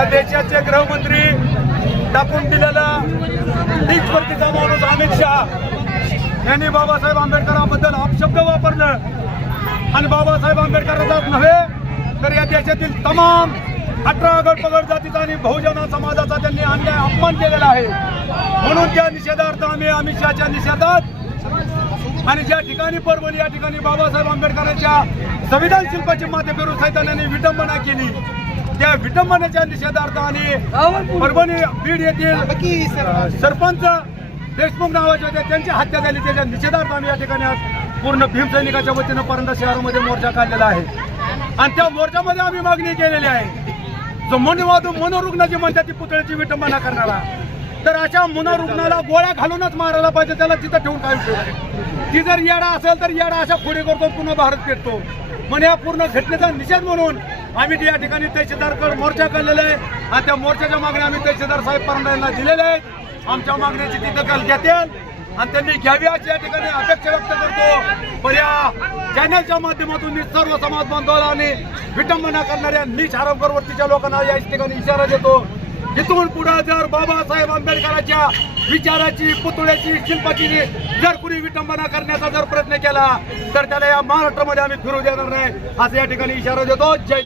या देशाचे गृहमंत्री टाकून दिलेला तीच माणूस अमित शहा. यांनी बाबासाहेब आंबेडकरांबद्दल अपशब्द वापरलं. आणि बाबासाहेब आंबेडकरांचाच नव्हे तर या देशातील तमाम अठरा गटपगड जातीचा आणि बहुजन समाजाचा त्यांनी अन्याय अपमान केलेला आहे. म्हणून त्या निषेधार्थ आम्ही अमित शहाच्या निषेधात आणि ज्या ठिकाणी परभणी या ठिकाणी बाबासाहेब आंबेडकरांच्या संविधान शिल्पाची माते पेरू सैतानाने विटंबना केली. त्या विटंबनेच्या निषेधार्थ आणि परभणी बीड येथील सरपंच देशमुख नावाचे होते त्यांची हत्या झाली. त्याच्या निषेधार्थ आम्ही या ठिकाणी आज पूर्ण भीमसैनिकाच्या वतीनं परंडा शहरामध्ये मोर्चा काढलेला आहे. आणि त्या मोर्चामध्ये आम्ही मागणी केलेली आहे. जो मनोवादू मनोरुग्णाची म्हणतात ती पुतळ्याची विटंबना करणारा. तर अशा मनोरुग्णाला गोळ्या घालूनच मारायला पाहिजे. त्याला तिथं ठेवून काय उपयोग? ती जर येडा असेल तर येडा अशा पुढे करतो पुन्हा भारत पेटतो. म्हणजे या पूर्ण घटनेचा निषेध म्हणून आम्ही या ठिकाणी तहसीलदारकडे मोर्चा काढलेला आहे. आणि त्या मोर्चाच्या मागण्या आम्ही तहसीलदार साहेब परंडा यांना दिलेल्या आहेत. आमच्या मागण्याची ती दखल घेतील. आणि त्यांनी घ्यावी अशी या ठिकाणी अपेक्षा व्यक्त करतो. पण या चॅनलच्या माध्यमातून मी सर्व समाज बांधवाला आणि विटंबना करणाऱ्या नीच आरोपवरतीच्या लोकांना या ठिकाणी इशारा देतो. इथून पुढे जर बाबासाहेब आंबेडकरांच्या विचाराची पुतळ्याची शिल्पाची जर कुणी विटंबना करण्याचा जर प्रयत्न केला तर त्याला या महाराष्ट्रामध्ये आम्ही फिरू देणार नाही. असं या ठिकाणी इशारा देतो. जय